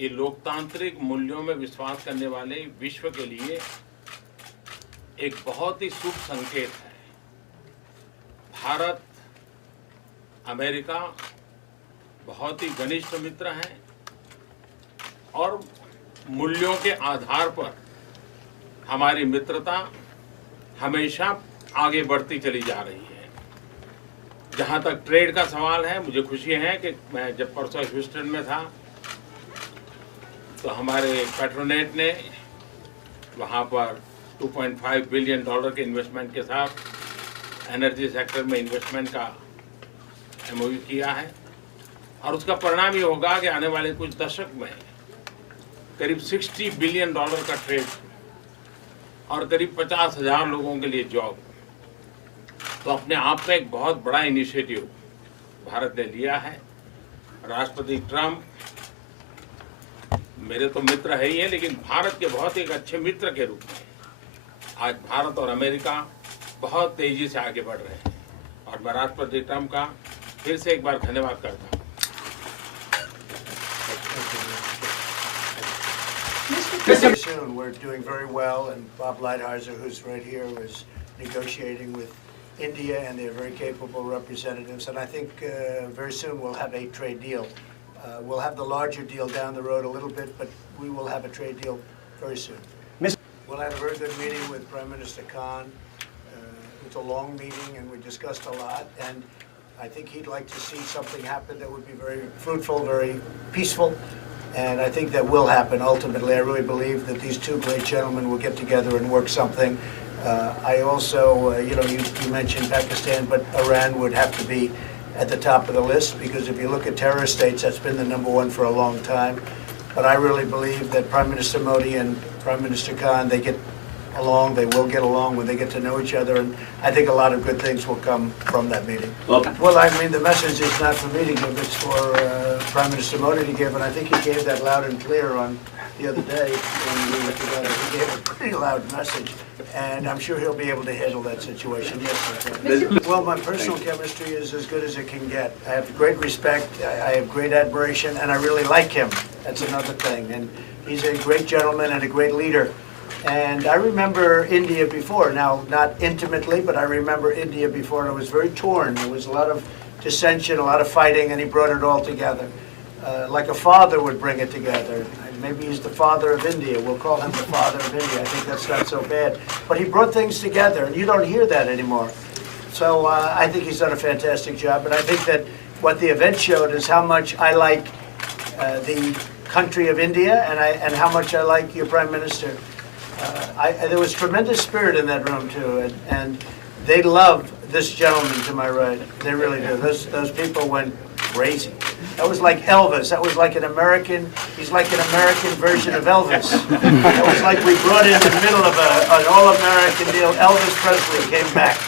ये लोकतांत्रिक मूल्यों में विश्वास करने वाले विश्व के लिए एक बहुत ही शुभ संकेत है। भारत, अमेरिका बहुत ही घनिष्ठ मित्र हैं और मूल्यों के आधार पर हमारी मित्रता हमेशा आगे बढ़ती चली जा रही है। जहां तक ट्रेड का सवाल है, मुझे खुशी है कि मैं जब परसों ह्यूस्टन में था तो हमारे पेट्रोनेट ने वहां पर $2.5 बिलियन के इन्वेस्टमेंट के साथ एनर्जी सेक्टर में इन्वेस्टमेंट का एमओयू किया है और उसका परिणाम ये होगा कि आने वाले कुछ दशक में करीब $60 बिलियन का ट्रेड और करीब 50,000 लोगों के लिए जॉब। तो अपने आप में एक बहुत बड़ा इनिशिएटिव भारत ने लिया है। राष्ट्रपति ट्रंप मेरे तो मित्र है ही है, लेकिन भारत के बहुत एक अच्छे मित्र के रूप में आज भारत और अमेरिका बहुत तेजी से आगे बढ़ रहे हैं और मैं राष्ट्रपति ट्रंप का फिर से एक बार धन्यवाद करता हूँ। Soon, we're doing very well, and Bob Lighthizer, who's right here, is negotiating with India, and they're very capable representatives. And I think very soon we'll have a trade deal. We'll have the larger deal down the road a little bit, but we will have a trade deal very soon. We'll have a very good meeting with Prime Minister Khan. It's a long meeting, and we discussed a lot. And I think he'd like to see something happen that would be very fruitful, very peaceful. And I think that will happen ultimately. I really believe that these two great gentlemen will get together and work something. I also, you mentioned Pakistan, but Iran would have to be at the top of the list, because if you look at terrorist states, that's been the #1 for a long time. But I really believe that Prime Minister Modi and Prime Minister Khan, they get along, they will get along when they get to know each other, and I think a lot of good things will come from that meeting. Well, I mean, the message is not for me to give, it's for Prime Minister Modi to give, and I think he gave that loud and clear on the other day when we were together. He gave a pretty loud message, and I'm sure he'll be able to handle that situation. Yes, well, my personal chemistry is as good as it can get. I have great respect, I have great admiration, and I really like him. That's another thing, and he's a great gentleman and a great leader. And I remember India before, now not intimately, but I remember India before, and it was very torn. There was a lot of dissension, a lot of fighting, and he brought it all together. Like a father would bring it together. Maybe he's the father of India. We'll call him the father of India. I think that's not so bad. But he brought things together, and you don't hear that anymore. So I think he's done a fantastic job, and I think that what the event showed is how much I like the country of India, and how much I like your Prime Minister. There was tremendous spirit in that room too, and they love this gentleman to my right. They really do. Those people went crazy. That was like Elvis. That was like an American. He's like an American version of Elvis. That was like we brought in the middle of an all-American deal. Elvis Presley came back.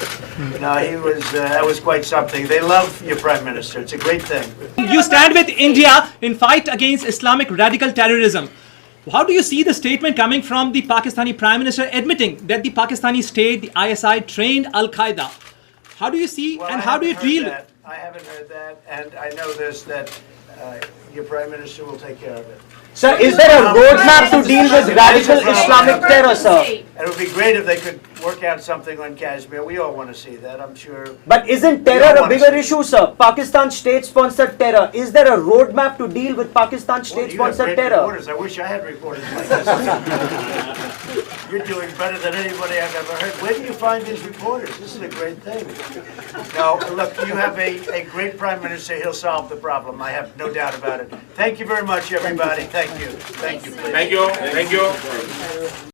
He was. That was quite something. They love your Prime Minister. It's a great thing. You stand with India in fight against Islamic radical terrorism. How do you see the statement coming from the Pakistani Prime Minister admitting that the Pakistani state, the ISI, trained Al-Qaeda? How do you see and how do you deal? I haven't heard that, and I know this, that your Prime Minister will take care of it. Sir, is there a roadmap to deal with radical Islamic terror, sir? It would be great if they could work out something on Kashmir. We all want to see that, I'm sure. But isn't terror a bigger issue, sir? Pakistan state-sponsored terror. Is there a roadmap to deal with Pakistan state-sponsored terror? Reporters. I wish I had reporters like this. You're doing better than anybody I've ever heard. Where do you find these reporters? This is a great thing. No, look, you have a great Prime Minister. He'll solve the problem. I have no doubt about it. Thank you very much, everybody. Thank you. Thank you. Thank you. Thank you.